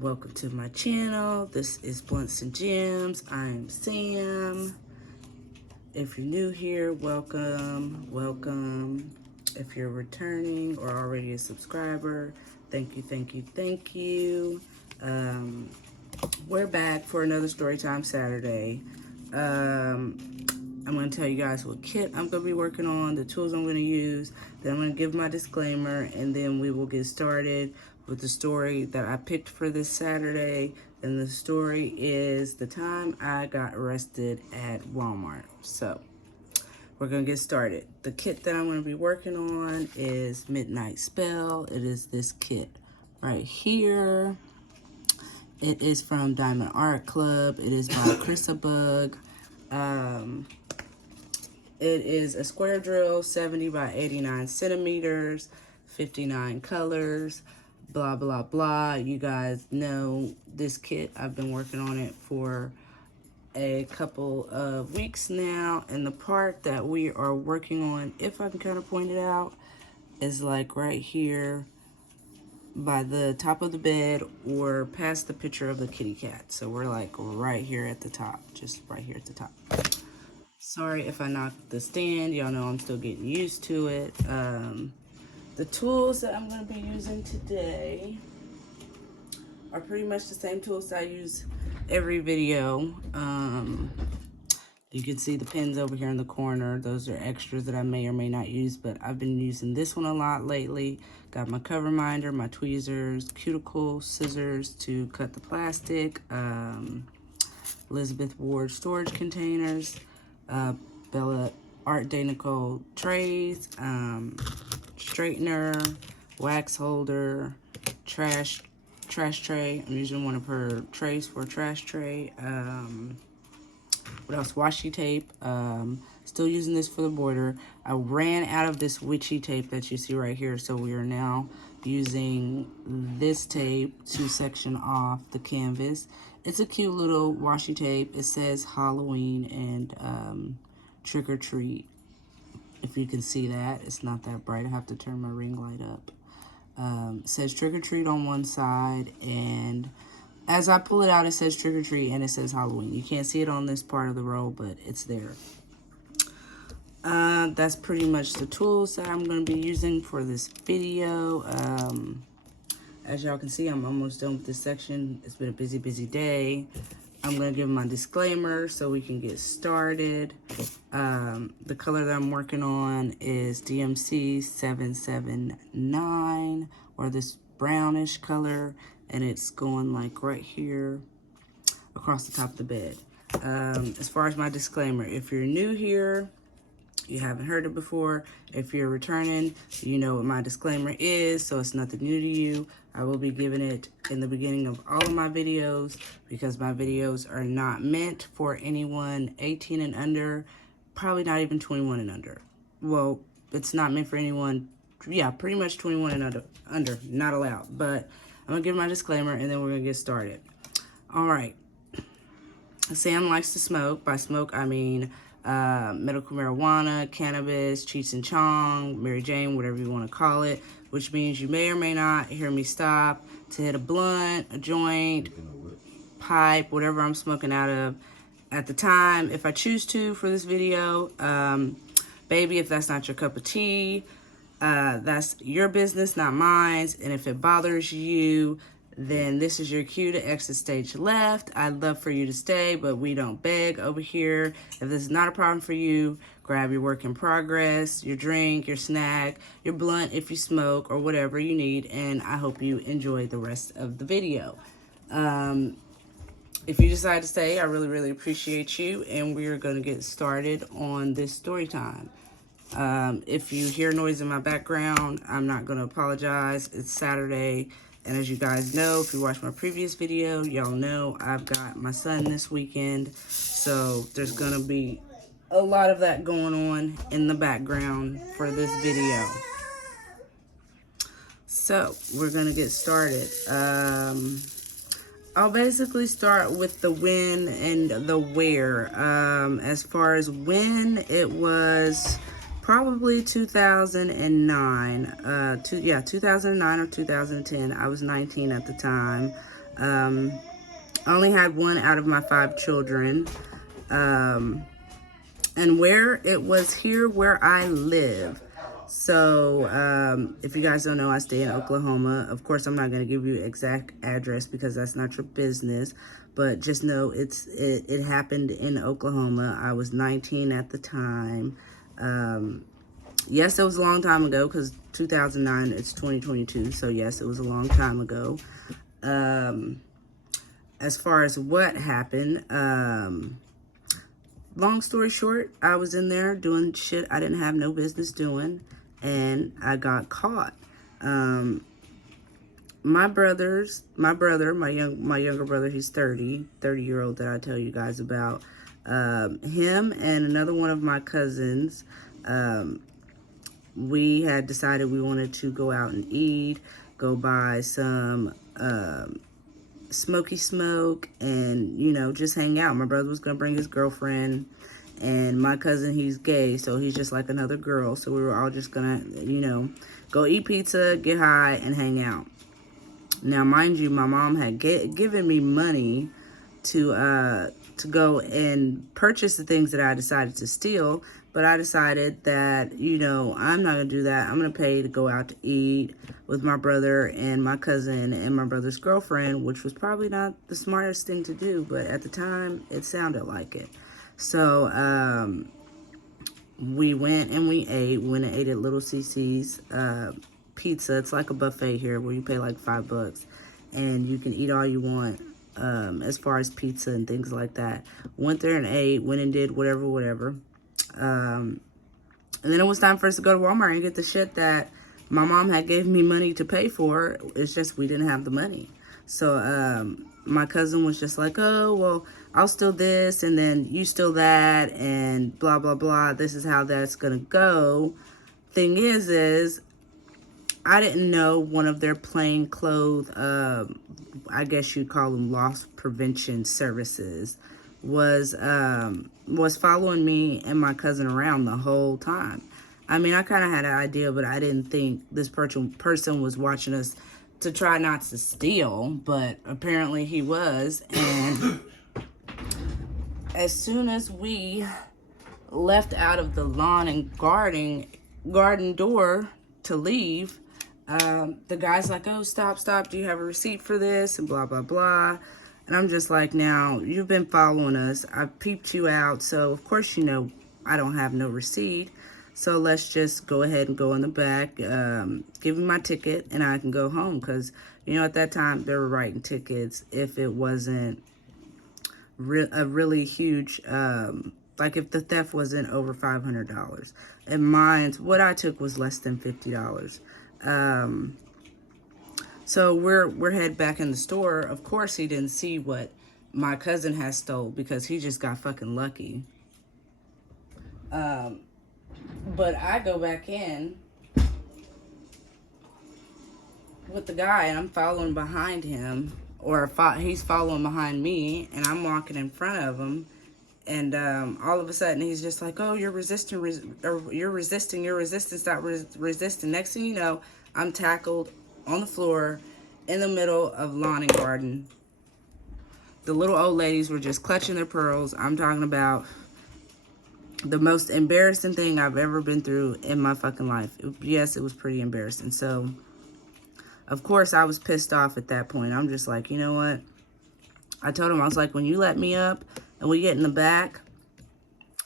Welcome to my channel. This is Blunts and Gems. I'm Sam. If you're new here, welcome. If you're returning or already a subscriber, thank you. We're back for another Storytime Saturday. I'm going to tell you guys what kit I'm going to be working on, the tools I'm going to use, then I'm going to give my disclaimer, and then we will get started with the story that I picked for this Saturday. And the story is the time I got arrested at Walmart. So we're going to get started. The kit that I'm going to be working on is Midnight Spell. It is this kit right here. It is from Diamond Art Club. It is by Bug. It is a square drill, 70 by 89 centimeters, 59 colors, blah, blah, blah. You guys know this kit. I've been working on it for a couple of weeks now. And the part that we are working on, if I can kind of point it out, is like right here by the top of the bed or past the picture of the kitty cat. So we're like right here at the top, just right here at the top. Sorry if I knocked the stand. Y'all know I'm still getting used to it. The tools that I'm going to be using today are pretty much the same tools that I use every video. You can see the pins over here in the corner. Those are extras that I may or may not use, but I've been using this one a lot lately. Got my cover minder, my tweezers, cuticle scissors to cut the plastic, Elizabeth Ward storage containers, Bella Art Deco trays, straightener, wax holder, trash tray. I'm using one of her trays for a trash tray. What else? Washi tape. Still using this for the border. I ran out of this witchy tape that you see right here, so we are now using this tape to section off the canvas. It's a cute little washi tape. It says Halloween and trick or treat. If you can see that, it's not that bright. I have to turn my ring light up. It says trick or treat on one side, and as I pull it out, it says trick or treat and it says Halloween. You can't see it on this part of the roll, but it's there. That's pretty much the tools that I'm going to be using for this video. As y'all can see, I'm almost done with this section. It's been a busy day. I'm going to give my disclaimer so we can get started. The color that I'm working on is DMC 779, or this brownish color, and it's going like right here across the top of the bed. As far as my disclaimer, if you're new here, you haven't heard it before. If you're returning, you know what my disclaimer is, so it's nothing new to you. I will be giving it in the beginning of all of my videos because my videos are not meant for anyone 18 and under, probably not even 21 and under. Well, it's not meant for anyone, yeah, pretty much 21 and under, not allowed. But I'm gonna give my disclaimer and then we're gonna get started. All right. Sam likes to smoke. By smoke, I mean medical marijuana, cannabis, Cheech and Chong, Mary Jane, whatever you want to call it, which means you may or may not hear me stop to hit a blunt, a joint, pipe, whatever I'm smoking out of at the time, if I choose to for this video. Baby, if that's not your cup of tea, that's your business, not mine. And if it bothers you, then this is your cue to exit stage left. I'd love for you to stay, but we don't beg over here. If this is not a problem for you, grab your work in progress, your drink, your snack, your blunt if you smoke, or whatever you need, and I hope you enjoy the rest of the video. If you decide to stay, I really appreciate you, and we're gonna get started on this story time. If you hear noise in my background, I'm not gonna apologize. It's Saturday. And as you guys know, if you watched my previous video, y'all know I've got my son this weekend. So there's going to be a lot of that going on in the background for this video. So we're going to get started. I'll basically start with the when and the where. As far as when, it was probably 2009. 2009 or 2010. I was 19 at the time. I only had one out of my 5 children. And where it was here where I live. So if you guys don't know, I stay in Oklahoma. Of course, I'm not going to give you exact address because that's not your business. But just know it happened in Oklahoma. I was 19 at the time. Yes, it was a long time ago because 2009, it's 2022. So yes, it was a long time ago. As far as what happened, long story short, I was in there doing shit I didn't have no business doing, and I got caught. My younger brother, he's 30-year-old that I tell you guys about. Him and another one of my cousins, we had decided we wanted to go out and eat, go buy some smoky smoke, and just hang out. My brother was gonna bring his girlfriend, and my cousin, he's gay, so he's just like another girl, so we were all just gonna go eat pizza, get high, and hang out. Now mind you, my mom had given me money to go and purchase the things that I decided to steal, but I decided that I'm not gonna do that. I'm gonna pay to go out to eat with my brother and my cousin and my brother's girlfriend, which was probably not the smartest thing to do, but at the time it sounded like it. So we went and went and ate at Little CC's pizza. It's like a buffet here where you pay like $5 and you can eat all you want as far as pizza and things like that. Went there and ate, went and did whatever. And then it was time for us to go to Walmart and get the shit that my mom had gave me money to pay for. It's just we didn't have the money. So my cousin was just like, oh, well, I'll steal this and then you steal that and blah, blah, blah. This is how that's going to go. Thing is I didn't know one of their plainclothes, I guess you'd call them loss prevention services, was following me and my cousin around the whole time. I mean, I kind of had an idea, but I didn't think this person was watching us to try not to steal, but apparently he was. And as soon as we left out of the lawn and garden door to leave, the guy's like, oh, stop, do you have a receipt for this? And blah, blah, blah. And I'm just like, now, you've been following us. I peeped you out, so of course I don't have no receipt. So let's just go ahead and go in the back, give me my ticket, and I can go home. Because, at that time, they were writing tickets if it wasn't a really huge, like if the theft wasn't over $500. And what I took was less than $50. So we're head back in the store. Of course, he didn't see what my cousin had stole because he just got fucking lucky. But I go back in with the guy and I'm following behind him, or he's following behind me, and I'm walking in front of him. And all of a sudden, he's just like, oh, you're resisting, stop resisting. Next thing you know, I'm tackled on the floor in the middle of lawn and garden. The little old ladies were just clutching their pearls. I'm talking about the most embarrassing thing I've ever been through in my fucking life. Yes, it was pretty embarrassing. So, of course, I was pissed off at that point. I'm just like, you know what? I told him, I was like, when you let me up and we get in the back,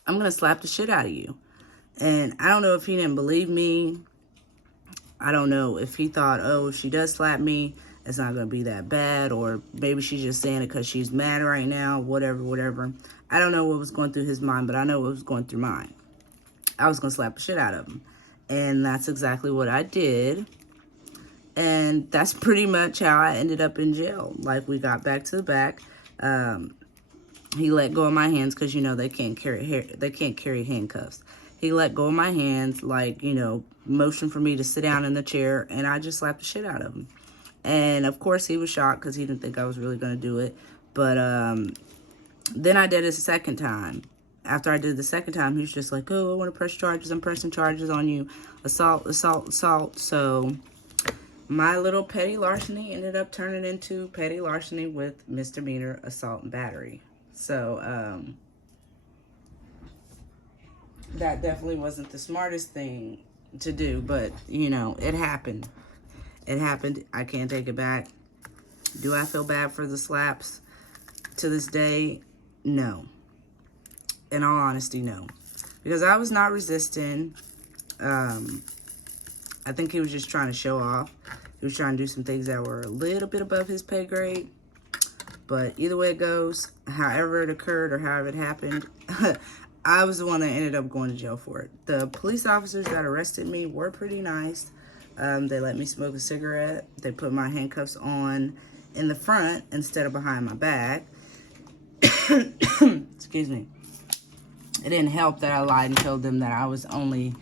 I'm going to slap the shit out of you. And I don't know if he didn't believe me. I don't know if he thought, oh, if she does slap me, it's not going to be that bad. Or maybe she's just saying it because she's mad right now, whatever. I don't know what was going through his mind, but I know what was going through mine. I was going to slap the shit out of him. And that's exactly what I did. And that's pretty much how I ended up in jail. Like, we got back to the back. He let go of my hands because, they can't carry handcuffs. He let go of my hands, like, motioned for me to sit down in the chair, and I just slapped the shit out of him. And, of course, he was shocked because he didn't think I was really going to do it. But then I did it a second time. After I did the second time, he was just like, oh, I want to press charges. I'm pressing charges on you. Assault. So my little petty larceny ended up turning into petty larceny with misdemeanor assault and battery. So, that definitely wasn't the smartest thing to do, but, you know, it happened. It happened. I can't take it back. Do I feel bad for the slaps to this day? No. In all honesty, no. Because I was not resisting. I think he was just trying to show off. He was trying to do some things that were a little bit above his pay grade. But either way it goes, however it occurred or however it happened, I was the one that ended up going to jail for it. The police officers that arrested me were pretty nice. They let me smoke a cigarette. They put my handcuffs on in the front instead of behind my back. Excuse me. It didn't help that I lied and told them that I was only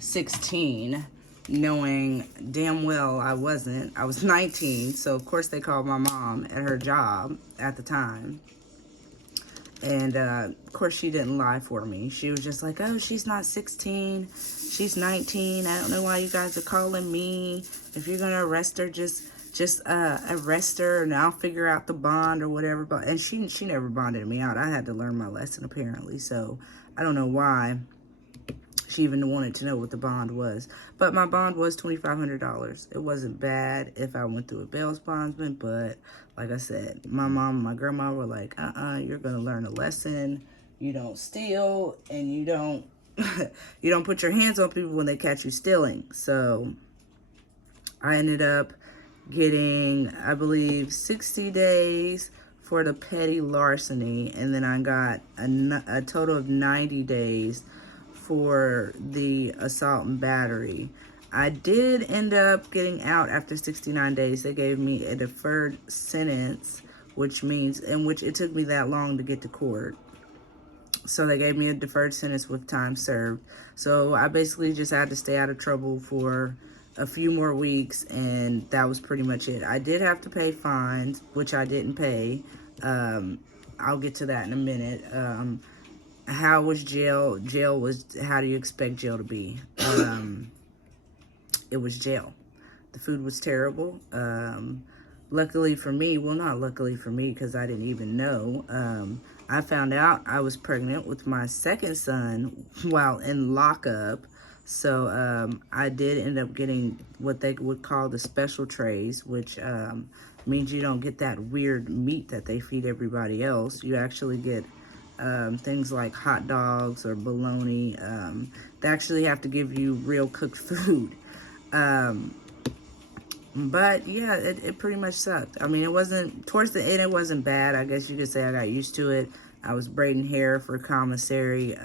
16, knowing damn well I wasn't. I was 19, so of course they called my mom at her job at the time. And of course she didn't lie for me. She was just like, oh, she's not 16, she's 19. I don't know why you guys are calling me. If you're gonna arrest her, just arrest her and I'll figure out the bond or whatever. But and she never bonded me out. I had to learn my lesson apparently. So I don't know why she even wanted to know what the bond was. But my bond was $2,500. It wasn't bad if I went through a bail bondsman, but like I said, my mom and my grandma were like, you're gonna learn a lesson. You don't steal and you don't you don't put your hands on people when they catch you stealing. So I ended up getting, I believe, 60 days for the petty larceny, and then I got a total of 90 days for the assault and battery. I did end up getting out after 69 days. They gave me a deferred sentence, which means, in which it took me that long to get to court. So they gave me a deferred sentence with time served. So I basically just had to stay out of trouble for a few more weeks, and that was pretty much it. I did have to pay fines, which I didn't pay. I'll get to that in a minute. How was jail? Jail was, how do you expect jail to be? It was jail. The food was terrible. Luckily for me, well, not luckily for me because I didn't even know. I found out I was pregnant with my second son while in lockup. So I did end up getting what they would call the special trays, which means you don't get that weird meat that they feed everybody else. You actually get things like hot dogs or bologna. They actually have to give you real cooked food. But yeah, it pretty much sucked. I mean, it wasn't, towards the end, it wasn't bad. I guess you could say I got used to it. I was braiding hair for commissary.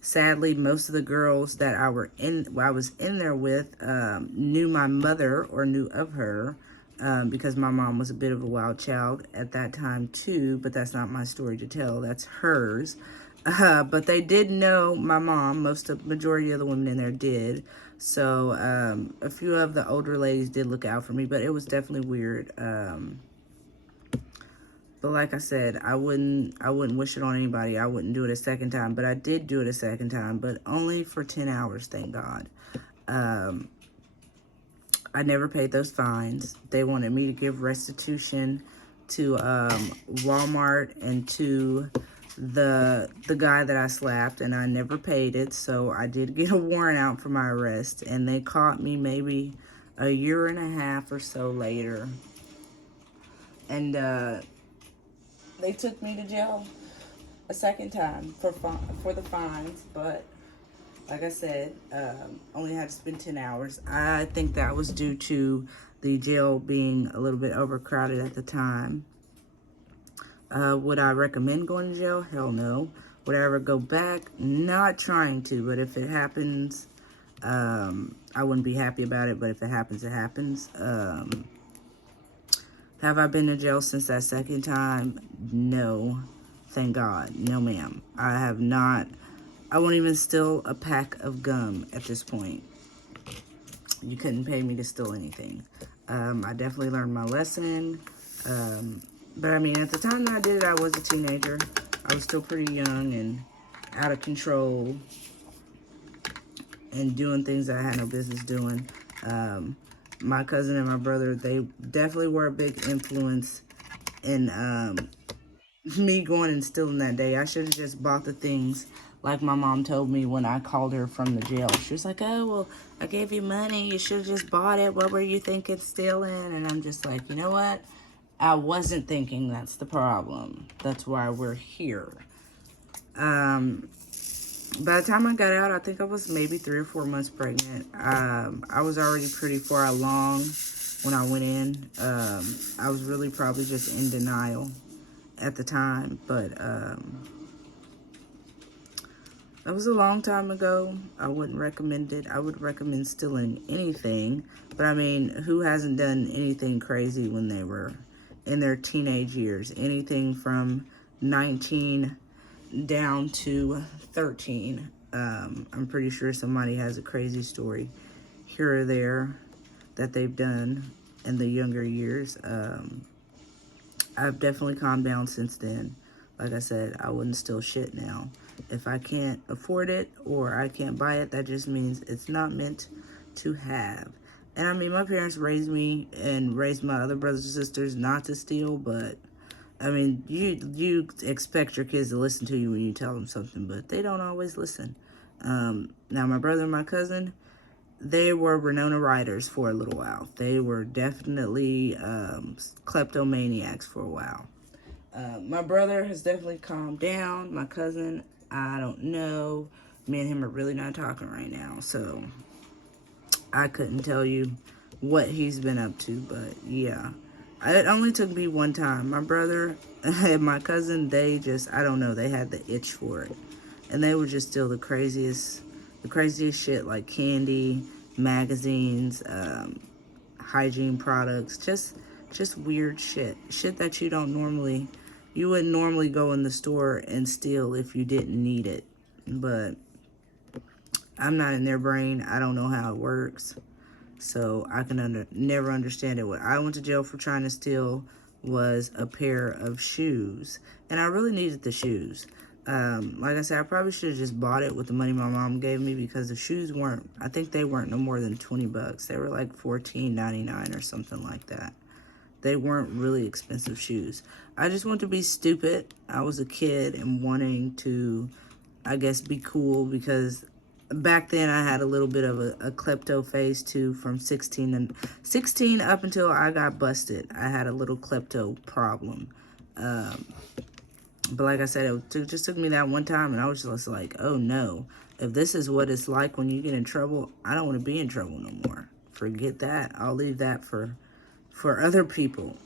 Sadly, most of the girls that I was in there with knew my mother or knew of her because my mom was a bit of a wild child at that time too, but that's not my story to tell. That's hers. But they did know my mom. Majority of the women in there did. So a few of the older ladies did look out for me, but it was definitely weird. But like I said, I wouldn't wish it on anybody. I wouldn't do it a second time, but I did do it a second time, but only for 10 hours, thank God. I never paid those fines. They wanted me to give restitution to Walmart and to the guy that I slapped, and I never paid it. So I did get a warrant out for my arrest, and they caught me maybe a year and a half or so later. And they took me to jail a second time for the fines, but like I said, only had to spend 10 hours. I think that was due to the jail being a little bit overcrowded at the time. Would I recommend going to jail? Hell no. Would I ever go back? Not trying to, but if it happens, I wouldn't be happy about it, but if it happens, it happens. Have I been to jail since that second time? No. Thank God. No, ma'am. I have not. I won't even steal a pack of gum at this point. You couldn't pay me to steal anything. I definitely learned my lesson. But I mean, at the time that I did it, I was a teenager. I was still pretty young and out of control and doing things that I had no business doing. my cousin and my brother, they definitely were a big influence in me going and stealing that day. I should have just bought the things like my mom told me when I called her from the jail. She was like, oh, well, I gave you money. You should have just bought it. What were you thinking stealing? And I'm just like, you know what? I wasn't thinking. That's the problem. That's why we're here. By the time I got out, I think I was maybe 3 or 4 months pregnant. I was already pretty far along when I went in. I was really probably just in denial at the time, but that was a long time ago. I wouldn't recommend it. I would recommend stealing anything, but I mean, who hasn't done anything crazy when they were in their teenage years? Anything from 19 down to 13. I'm pretty sure somebody has a crazy story here or there that they've done in the younger years. I've definitely calmed down since then. Like I said, I wouldn't steal shit now. If I can't afford it or I can't buy it, that just means it's not meant to have. And I mean, my parents raised me and raised my other brothers and sisters not to steal, but I mean, you expect your kids to listen to you when you tell them something, but they don't always listen. Now, my brother and my cousin, they were Winona Riders for a little while. They were definitely kleptomaniacs for a while. My brother has definitely calmed down. My cousin, I don't know. Me and him are really not talking right now, so I couldn't tell you what he's been up to, but yeah. It only took me one time. My brother and my cousin, they just, I don't know, they had the itch for it. And they would just steal the craziest shit, like candy, magazines, hygiene products, just weird shit. Shit that you wouldn't normally go in the store and steal if you didn't need it. But I'm not in their brain. I don't know how it works. So I can never understand it. What I went to jail for trying to steal was a pair of shoes. And I really needed the shoes. Like I said, I probably should have just bought it with the money my mom gave me because the shoes weren't, I think they weren't no more than 20 bucks. They were like $14.99 or something like that. They weren't really expensive shoes. I just wanted to be stupid. I was a kid and wanting to, I guess, be cool because back then I had a little bit of a klepto phase too, from 16 up until I got busted. I had a little klepto problem. But like I said, it just took me that one time and I was just like, oh no, if this is what it's like when you get in trouble, I don't want to be in trouble no more. Forget that. I'll leave that for other people.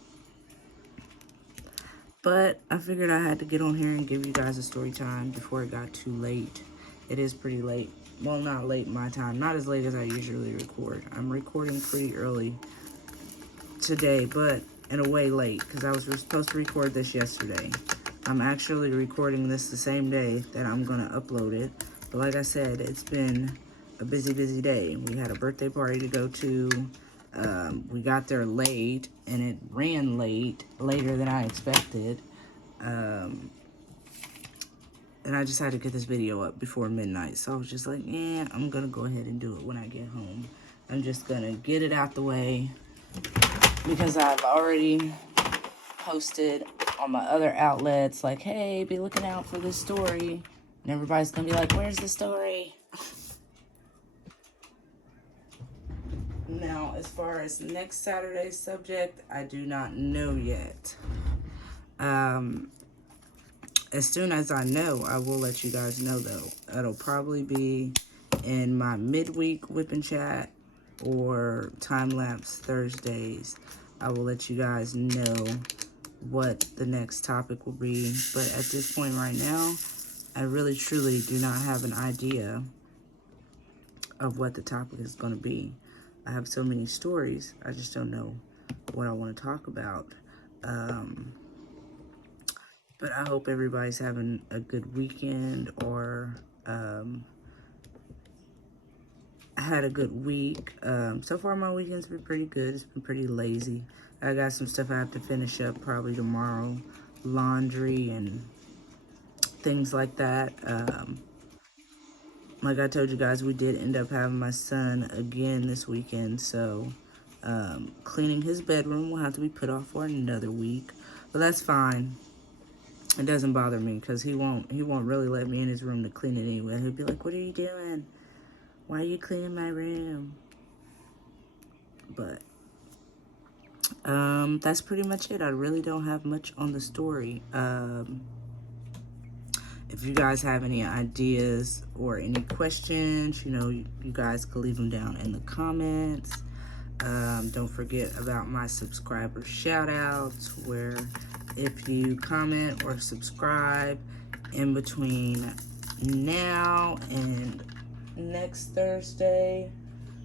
But I figured I had to get on here and give you guys a story time before it got too late. It is pretty late. Well, not late my time. Not as late as I usually record. I'm recording pretty early today, but in a way late because I was supposed to record this yesterday. I'm actually recording this the same day that I'm going to upload it. But like I said, it's been a busy, busy day. We had a birthday party to go to. We got there late, and it ran later than I expected. And I just had to get this video up before midnight. So I was just like, yeah, I'm going to go ahead and do it when I get home. I'm just going to get it out the way because I've already posted on my other outlets like, hey, be looking out for this story. And everybody's going to be like, where's the story? Now, as far as next Saturday's subject, I do not know yet. As soon as I know, I will let you guys know, though. It'll probably be in my midweek Wip Chat or time-lapse Thursdays. I will let you guys know what the next topic will be. But at this point right now, I really, truly do not have an idea of what the topic is going to be. I have so many stories, I just don't know what I want to talk about. But I hope everybody's having a good weekend or had a good week. So far, my weekend's been pretty good. It's been pretty lazy. I got some stuff I have to finish up probably tomorrow. Laundry and things like that. Like I told you guys, we did end up having my son again this weekend. So Cleaning his bedroom will have to be put off for another week, but that's fine. It doesn't bother me because he won't really let me in his room to clean it anyway. He'll be like, "What are you doing? Why are you cleaning my room?" But that's pretty much it. I really don't have much on the story. If you guys have any ideas or any questions, you know, you guys can leave them down in the comments. Don't forget about my subscriber shout outs, where if you comment or subscribe in between now and next Thursday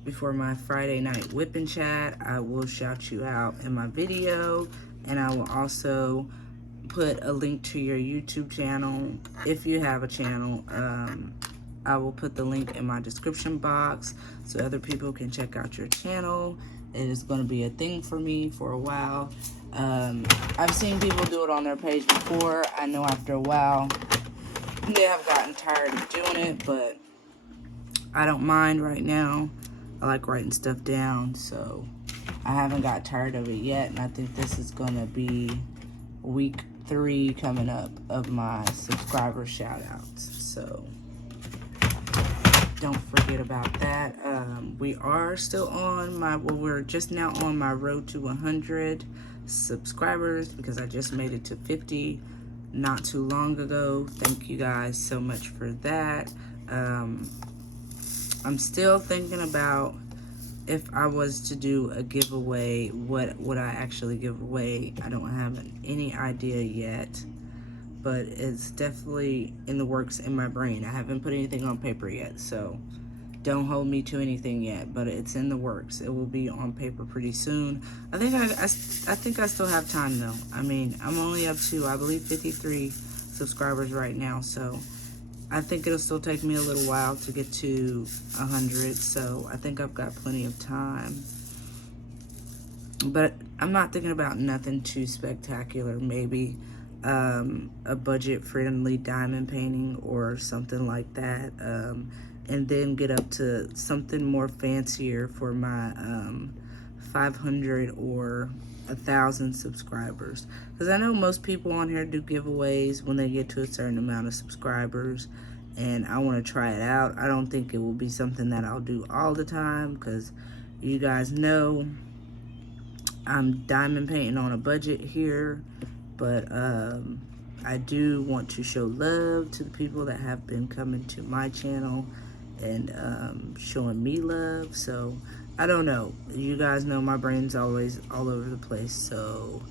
before my Friday night Wip Chat, I will shout you out in my video, and I will also put a link to your YouTube channel if you have a channel. I will put the link in my description box so other people can check out your channel. It is going to be a thing for me for a while. I've seen people do it on their page before. I know after a while they have gotten tired of doing it, but I don't mind right now. I like writing stuff down, so I haven't got tired of it yet, and I think this is going to be week 3 coming up of my subscriber shout outs, so don't forget about that. We are still on we're just now on my road to 100 subscribers because I just made it to 50 not too long ago. Thank you guys so much for that. I'm still thinking about if I was to do a giveaway, what would I actually give away? I don't have any idea yet, but it's definitely in the works in my brain. I haven't put anything on paper yet, so don't hold me to anything yet, but it's in the works. It will be on paper pretty soon. I think I still have time though. I mean, I'm only up to, I believe, 53 subscribers right now, so I think it'll still take me a little while to get to 100, so I think I've got plenty of time. But I'm not thinking about nothing too spectacular. Maybe a budget-friendly diamond painting or something like that, and then get up to something more fancier for my 500 or 1,000 subscribers, because I know most people on here do giveaways when they get to a certain amount of subscribers, and I want to try it out. I don't think it will be something that I'll do all the time, because you guys know I'm diamond painting on a budget here, but I do want to show love to the people that have been coming to my channel and showing me love. So I don't know, you guys know my brain's always all over the place, so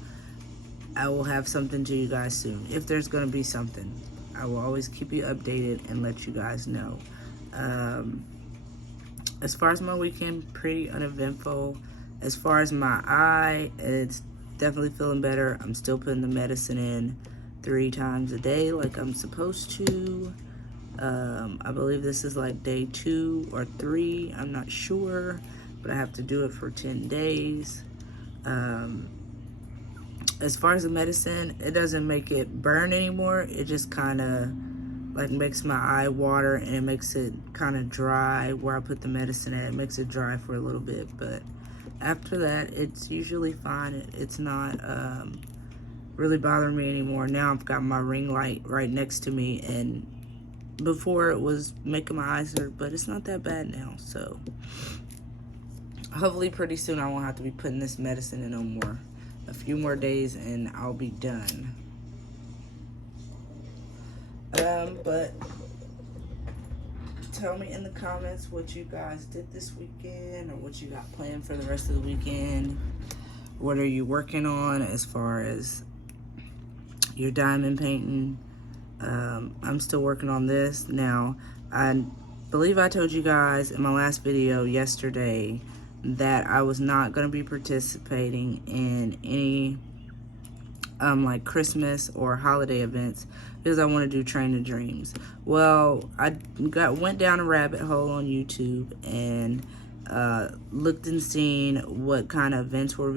I will have something to you guys soon. If there's gonna be something, I will always keep you updated and let you guys know. As far as my weekend, pretty uneventful. As far as my eye, it's definitely feeling better. I'm still putting the medicine in 3 times a day like I'm supposed to. I believe this is like day 2 or 3, I'm not sure, but I have to do it for 10 days. As far as the medicine, it doesn't make it burn anymore. It just kind of like makes my eye water, and it makes it kind of dry where I put the medicine at. It makes it dry for a little bit, but after that, it's usually fine. It's not really bothering me anymore. Now I've got my ring light right next to me, and before it was making my eyes hurt, but it's not that bad now. So hopefully pretty soon I won't have to be putting this medicine in no more. A few more days and I'll be done. But tell me in the comments what you guys did this weekend, or what you got planned for the rest of the weekend. What are you working on as far as your diamond painting? I'm still working on this. Now, I believe I told you guys in my last video yesterday that I was not going to be participating in any like Christmas or holiday events because I want to do Train to Dreams. Well, I went down a rabbit hole on YouTube and looked and seen what kind of events were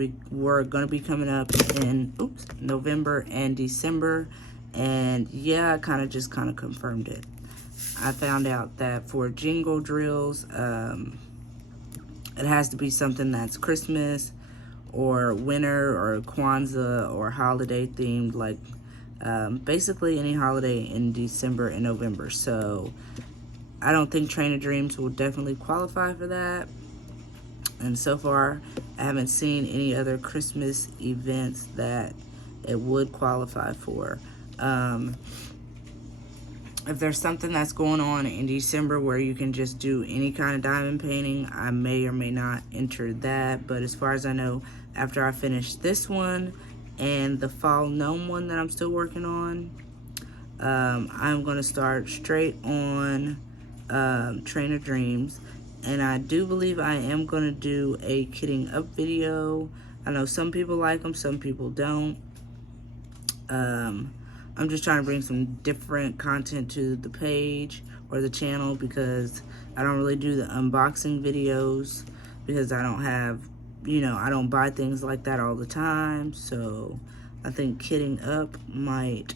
going to be coming up in November and December, and yeah, I kind of confirmed it. I found out that for jingle drills, It has to be something that's Christmas or winter or Kwanzaa or holiday themed, like basically any holiday in December and November. So I don't think Train of Dreams will definitely qualify for that. And so far, I haven't seen any other Christmas events that it would qualify for. If there's something that's going on in December where you can just do any kind of diamond painting, I may or may not enter that. But as far as I know, after I finish this one and the fall gnome one that I'm still working on, I'm going to start straight on Train of Dreams. And I do believe I am going to do a kitting up video. I know some people like them, some people don't. I'm just trying to bring some different content to the page or the channel, because I don't really do the unboxing videos because I don't have, you know, I don't buy things like that all the time. So I think kitting up might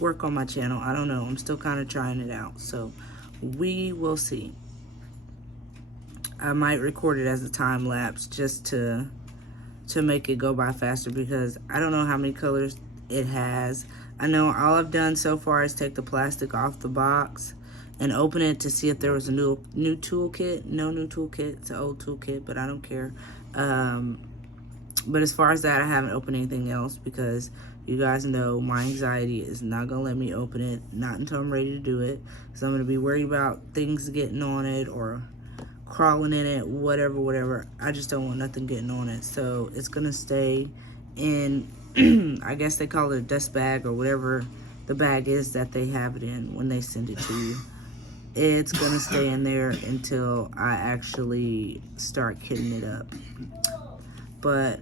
work on my channel. I don't know. I'm still kind of trying it out. So we will see. I might record it as a time lapse just to make it go by faster, because I don't know how many colors it has. I know all I've done so far is take the plastic off the box and open it to see if there was a new toolkit. No new toolkit, it's an old toolkit, but I don't care. But as far as that, I haven't opened anything else, because you guys know my anxiety is not gonna let me open it, not until I'm ready to do it. So I'm gonna be worried about things getting on it or crawling in it, whatever. I just don't want nothing getting on it. So it's gonna stay in, I guess they call it a dust bag or whatever the bag is that they have it in when they send it to you. It's gonna stay in there until I actually start kitting it up. But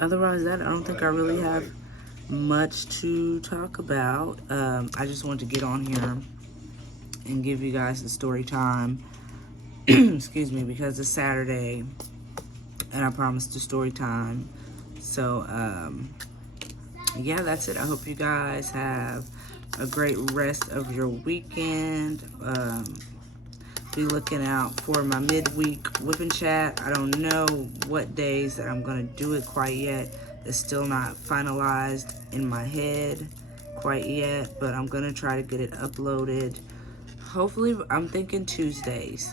otherwise that, I don't think I really have much to talk about. I just wanted to get on here and give you guys the story time. Excuse me, because it's Saturday and I promised a story time. So yeah, that's it. I hope you guys have a great rest of your weekend. Be looking out for my midweek whipping chat. I don't know what days that I'm gonna do it quite yet. It's still not finalized in my head quite yet, but I'm gonna try to get it uploaded. Hopefully, I'm thinking Tuesdays.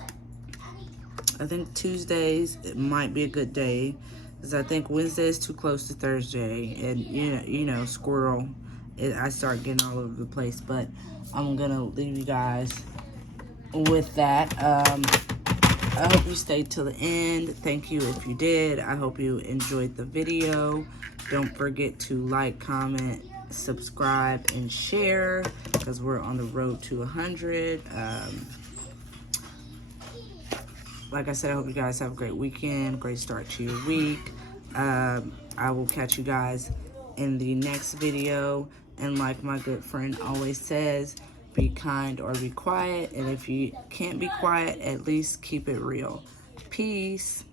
I think Tuesdays, it might be a good day, because I think Wednesday is too close to Thursday, and you know, squirrel, I start getting all over the place. But I'm gonna leave you guys with that. I hope you stayed till the end. Thank you if you did. I hope you enjoyed the video. Don't forget to like, comment, subscribe, and share, because we're on the road to 100. Like I said, I hope you guys have a great weekend, great start to your week. I will catch you guys in the next video. And like my good friend always says, be kind or be quiet. And if you can't be quiet, at least keep it real. Peace.